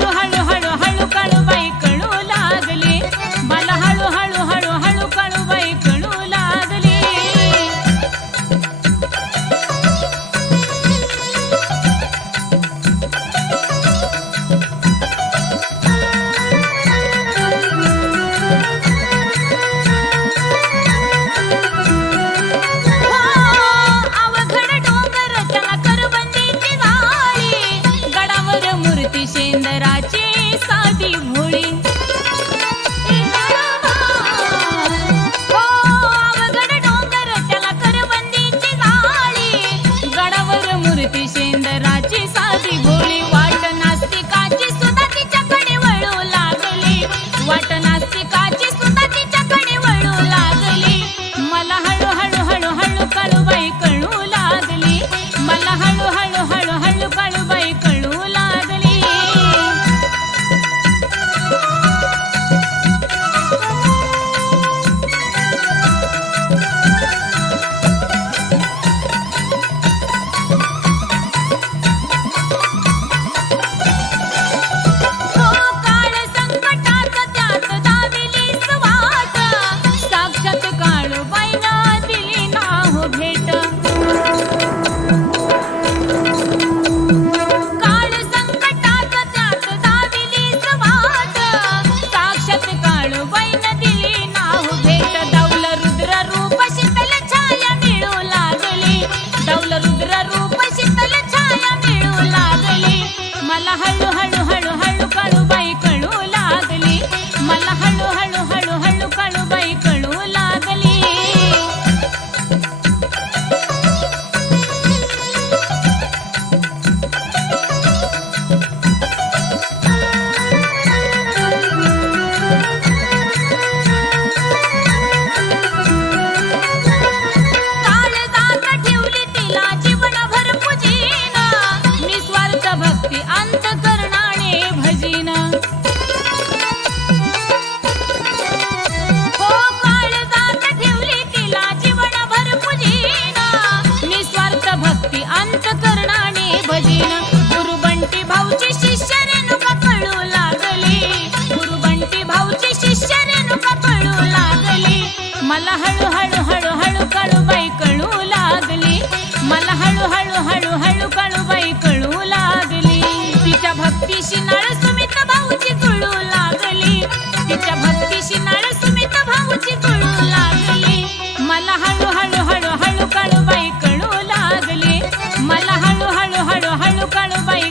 上海人。शहराची साधी भोळी हो, अवघड डोंगर त्याला करबंदीची साधी भोळी. वाट नास्तिकाची लागली. वाट मला हळू हळू हळू तिच्या भक्तीशी नाळ सुमित भाऊची जुळू लागली. तिच्या भक्तीशी नाळ सुमित भाऊची जुळू लागली. मला हळू हळू हळू हळू काळू बाई कळू लागली. मला हळू हळू हळू हळू काळू बाई